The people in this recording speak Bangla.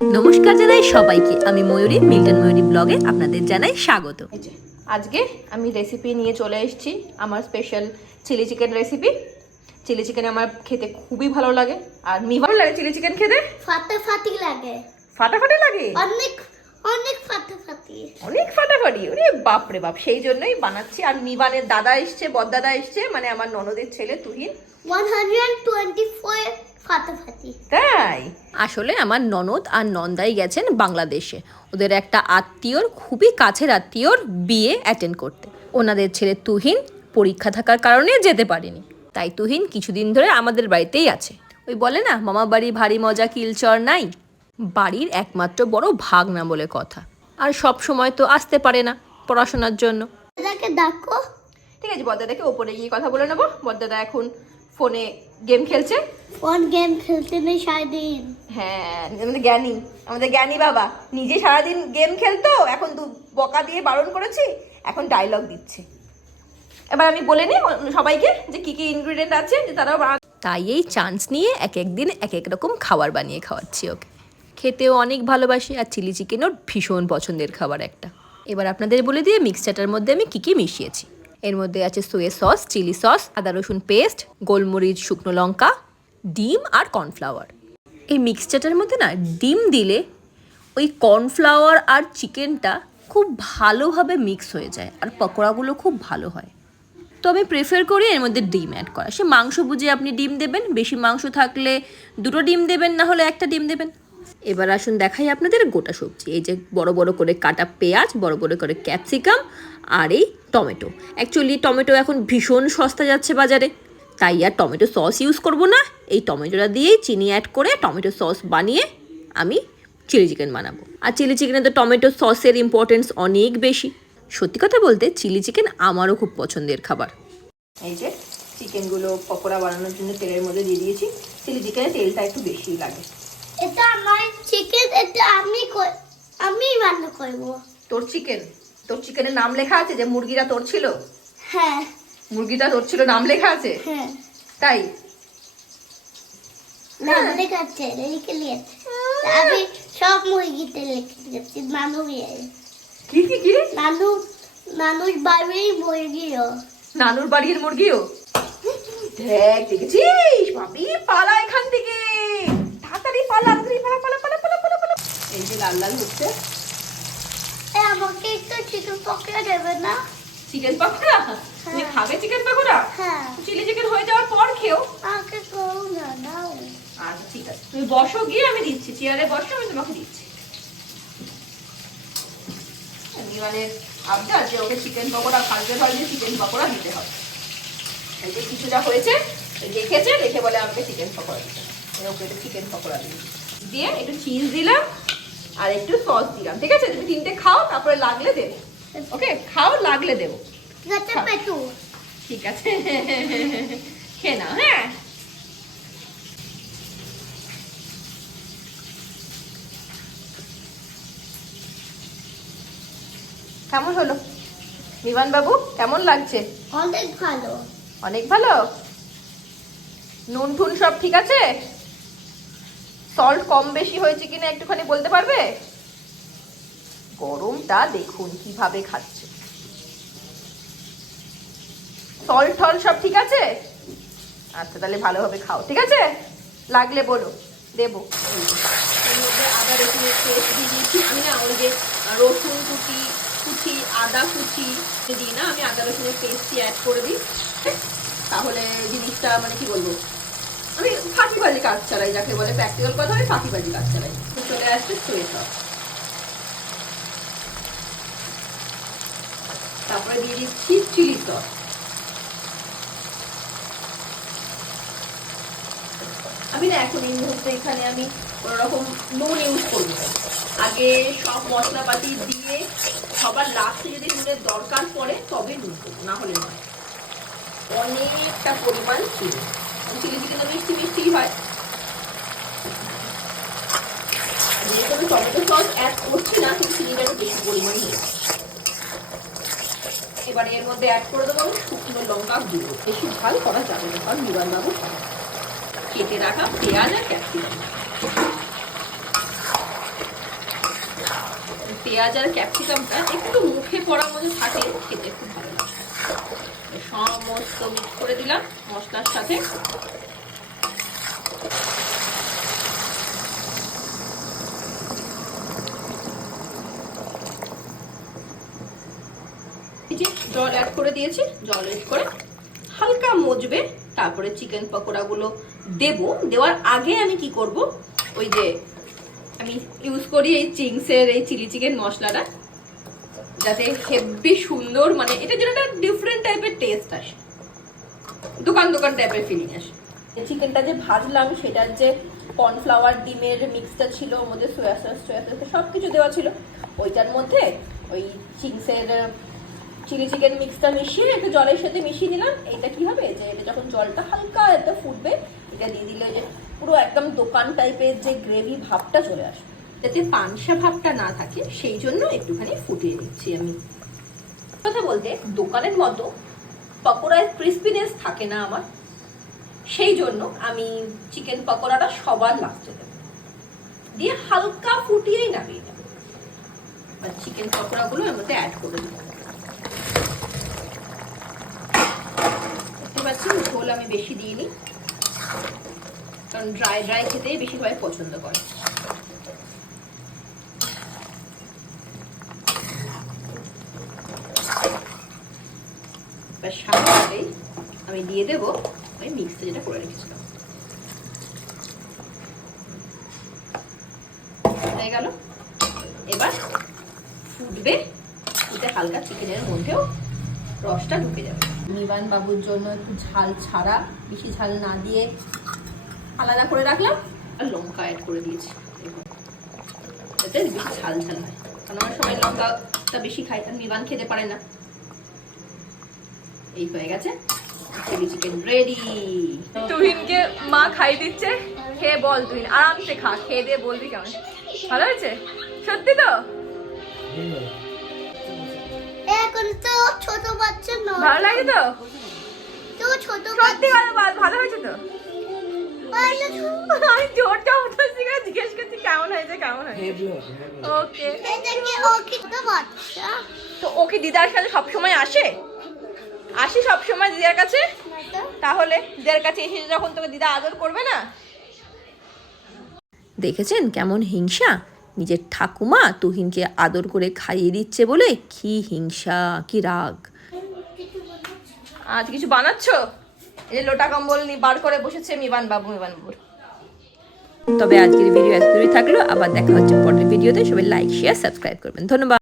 নমস্কার জানাই সবাইকে। আমি ময়ূরী মিল্টন ময়ূরী ব্লগে আপনাদের জানাই স্বাগত। আজকে আমি রেসিপি নিয়ে চলে এসেছি আমার special chilli chicken recipe chilli chicken আমার খেতে খুবই ভালো লাগে। আর মি ভালো লাগে চিলি চিকেন খেতে? ফাটাফাটি লাগে। ফাটাফাটি লাগে? অনেক অনেক ফাটাফাটি। অনেক ফাটাফাটি ওরে বাপ রে বাপ সেই জন্যই বানাচ্ছি। আর মিবানের দাদা এসছে বদদাদা এসছে মানে আমার ননদের ছেলে তুহিন। 124 তাই? আসলে আমার ননদ আর নন্দাই গেছেন বাংলাদেশে। ওদের একটা আত্মীয়র খুবই কাছের আত্মীয়র বিয়ে অ্যাটেন্ড করতে। ওনাদের ছেলে তুহিন পরীক্ষা থাকার কারণে যেতে পারেনি। তাই তুহিন কিছুদিন ধরে আমাদের বাড়িতেই আছে। ওই বলে না মামা বাড়ি ভারী মজা কিলচর নাই? বাড়ির একমাত্র বড় ভাগ না বলে কথা। আর সব সময় তো আসতে পারে না পড়াশোনার জন্য। ডাকো। ঠিক আছে বদ্দাদাকে ওপরে গিয়ে কথা বলে নেব। বদ্দাদা এখন ফোনে গেম খেলছে? ফোন গেম খেলতে নেই সারাদিন। হ্যাঁ আমাদের জ্ঞানী আমাদের জ্ঞানী বাবা। নিজে সারাদিন গেম খেলতো এখন দু বকা দিয়ে বারণ করেছি এখন ডায়লগ দিচ্ছে। এবার আমি বলে নিই সবাইকে যে কি কি ইনগ্রিডিয়েন্ট আছে যে তারাও তাই এই চান্স নিয়ে এক এক দিন এক এক রকম খাবার বানিয়ে খাওয়াচ্ছি ওকে। খেতেও অনেক ভালোবাসি আর চিলি চিকেন ওর ভীষণ পছন্দের খাবার একটা। এবার আপনাদের বলে দিয়ে মিক্সচারটার মধ্যে আমি কী কী মিশিয়েছি। এর মধ্যে আছে সোয়া সস চিলি সস আদা রসুন পেস্ট গোলমরিচ, শুকনো লঙ্কা, ডিম আর কর্নফ্লাওয়ার এই মিক্সচারটার মধ্যে না ডিম দিলে ওই কর্নফ্লাওয়ার আর চিকেনটা খুব ভালোভাবে মিক্স হয়ে যায় আর পকোড়াগুলো খুব ভালো হয়। তো আমি প্রেফার করি এর মধ্যে ডিম অ্যাড করা। সে মাংস বুঝে আপনি ডিম দেবেন, বেশি মাংস থাকলে দুটো ডিম দেবেন, না হলে একটা ডিম দেবেন। এবার আসুন দেখাই আপনাদের গোটা সবজি। এই যে বড় বড় করে কাটা পেঁয়াজ বড় বড় করে ক্যাপসিকাম আর এই টমেটো। অ্যাকচুয়ালি টমেটো এখন ভীষণ সস্তা যাচ্ছে বাজারে। তাই আর টমেটো সস ইউজ করব না। এই টমেটোটা দিয়েই চিনি অ্যাড করে টমেটো সস বানিয়ে আমি চিলি চিকেন বানাবো। আর চিলি চিকেনে তো টমেটো সসের ইম্পর্টেন্স অনেক বেশি। সত্যি কথা বলতে চিলি চিকেন আমারও খুব পছন্দের খাবার। এই যে চিকেনগুলো পকোড়া বানানোর জন্য তেলের মধ্যে দিয়ে দিয়েছি। চিলি চিকেনে তেলটা একটু বেশি লাগে। এটা আমার চিকেন এটা আমি আমি রান্না করব। তোর চিকেন তোর চিকেনের নাম লেখা আছে যে মুরগিটা তোর ছিল? হ্যাঁ। মুরগিটা তোর ছিল নাম লেখা আছে? হ্যাঁ। তাই? নাম লেখাচ্ছে লিখে নিয়েছে আমি সব মুরগিতে লিখে দিয়েছি নানু কি কি কি? রে? নানু নানুর বাড়ির মুরগিও। নানুর বাড়ির মুরগিও? দেখ দেখেছিস? বাপি পালা এখান থেকে। তাড়াতাড়ি পালা তাড়াতাড়ি পালা পালা। যে লাল লাল হচ্ছে। আমাকে একটু চিকেন পকোড়া দেবে না? চিকেন পকোড়া? তুমি খাবে চিকেন পকোড়া? হ্যাঁ। চিলি চিকেন হয়ে যাওয়ার পর খেও। আমাকে করো না দাও। আচ্ছা ঠিক আছে। তুমি বসো গিয়ে আমি দিচ্ছি। চেয়ারে বসো আমি তোমাকে দিচ্ছি। মানে আবদার যে ওকে চিকেন পকোড়া ভাজতে ভাজতে চিকেন পকোড়া দিতে হবে। এই যে কিছুটা হয়েছে দেখেছে দেখে বলে আমাকে চিকেন পকোড়া দিতে হবে। ওকে একটু চিকেন পকোড়া দিই দিয়ে একটু চিজ দিলাম। আর একটু সস দিলাম ঠিক আছে? তুমি তিনটে খাও তারপরে লাগলে দেবো। ওকে খাও লাগলে দেবো। ঠিক আছে। খেয়ে নাও হ্যাঁ? কেমন হলো? বিমান বাবু কেমন লাগছে? অনেক ভালো। অনেক ভালো? নুন ঠুন সব ঠিক আছে? সল্ট কম বেশি হয়েছে কিনা একটুখানি বলতে পারবে? গরমটা দেখুন কীভাবে খাচ্ছে। সল্ট টল সব ঠিক আছে? আচ্ছা তাহলে ভালোভাবে খাও, ঠিক আছে? লাগলে বলো, দেবো। আদা রসুনের পেস্ট দিয়ে দিয়েছি। আমি না ওই যে রসুন কুচি কুচি, আদা কুচি দিই না, আমি আদা রসুনের পেস্টটি অ্যাড করে দিই। হ্যাঁ? তাহলে জিনিসটা মানে কি বলব? আমি ফাঁকিবাজি কাজ চালাই, যাকে বলে প্র্যাকটিক্যাল কথা, আমি ফাঁকিবাজি কাজ চালাই। চলে আসছে সোয়ে সস তারপরে দিয়ে দিচ্ছি চিলি সস আমি না এখন এই মুহূর্তে এখানে আমি কোনো রকম নুন ইউজ করব আগে সব মশলাপাতি দিয়ে সবার লাস্টে যদি নুনের দরকার পড়ে, তবে নুন করব, না হলে নয়। অনেকটা পরিমাণ চিনি। চিলি চিকেন মিষ্টি মিষ্টি হয় যেহেতু টমেটো সস অ্যাড করছি না কিন্তু একটু বেশি পরিমাণই হয়ে এবারে এর মধ্যে অ্যাড করে দেবো শুকনো লঙ্কা গুঁড়ো বেশি ঝাল করা যাবে না কারণ বিমান বাবু কেটে রাখা পেঁয়াজ আর ক্যাপসিকাম পেঁয়াজ আর ক্যাপসিকামটা একটু মুখে পড়ার মধ্যে থাকে, খেতে খুব ভালো লাগে। সমস্ত মিক্স করে দিলাম মশলার সাথে। জল অ্যাড করে দিয়েছি, জল অ্যাড করে হালকা মজবে, তারপরে চিকেন পকোড়াগুলো দেব। দেওয়ার আগে আমি কি করব? ওই যে আমি ইউজ করি এই চিংসের, এই চিলি চিকেন মশলাটা। যাতে হেভি সুন্দর মানে এটা যেন একটা ডিফারেন্ট টাইপের টেস্ট আসে। দোকান দোকান টাইপের ফিলিং আসে। চিকেনটা যে ভাজলাম, সেটার যে কর্নফ্লাওয়ার ডিমের মিক্সটা ছিল, ওর মধ্যে সোয়া সস সোয়া সস সব কিছু দেওয়া ছিল। ওইটার মধ্যে ওই চিংসের চিলি চিকেন মিক্সটা মিশিয়ে একটু জলের সাথে মিশিয়ে দিলাম এইটা কি হবে? যে এটা যখন জলটা হালকা একটা ফুটবে, এটা দিয়ে দিলে যে পুরো একদম দোকান টাইপের যে গ্রেভি ভাবটা চলে আসবে। যাতে পানসা ভাবটা না থাকে, সেই জন্য একটুখানি ফুটিয়ে নিচ্ছি আমি। কথা বলতে, দোকানের মতো পকোড়ায় ক্রিস্পিনেস থাকে না আমার। সেই জন্য আমি চিকেন পকোড়াটা সবার লাস্টে দেবো। দিয়ে হালকা ফুটিয়েই নামিয়ে দেবো আর চিকেন পকোড়াগুলো এর মধ্যে অ্যাড করে দেবো। দেখতে পাচ্ছি ঝোল আমি বেশি দিইনি। কারণ ড্রাই ড্রাই খেতেই বেশি সবাই পছন্দ করে এবার সাথে আমি দিয়ে দেব। ওই মিক্সটা যেটা করে রেখেছিলাম। হয়ে গেল। এবার ফুটবে। ফুটে হালকা চিকেনের মধ্যেও রসটা ঢুকে যাবে। নিবান বাবুর জন্য একটু ঝাল ছাড়া বেশি ঝাল না দিয়ে আলাদা করে রাখলাম। আর লঙ্কা অ্যাড করে দিয়েছি। যাতে বেশি ঝাল ঝাল হয়। কারণ আমার সবাই লঙ্কাটা বেশি আর নিবান খেতে পারে না। এই হয়ে গেছে। চিলি চিকেন রেডি তুহিনকে মা খাই দিচ্ছে। খেয়ে বল তুহিন আরামসে খা খেয়ে দিয়ে বলবি কেমন? ভালো হয়েছে? সত্যি তো? এখন তো ছোট বাচ্চা নয় ভালো লাগে তো? তো ছোট সত্যি ভালো হয়েছে তো? আমি জিজ্ঞেস করছি কেমন হয়েছে কেমন হয়েছে? ওকে তো ও কি দিদার সাথে সবসময় আসে? আসি সবসময় দিদার কাছে? তাহলে দিদার কাছে এসে যখন তোকে দিদা আদর করবে না? দেখেছেন কেমন হিংসা? নিজের ঠাকুমা তুহিনকে আদর করে খাইয়ে দিচ্ছে বলে কি হিংসা কি রাগ। আজ কিছু বানাচ্ছ? এই লোটা কম্বল নিয়ে বার করে বসেছে মিবান বাবু মিবান বাবুর। তবে আজকের ভিডিও এত দূরই থাকল। আবার দেখা হচ্ছে পরের ভিডিওতে সবাই লাইক শেয়ার সাবস্ক্রাইব করবেন। ধন্যবাদ।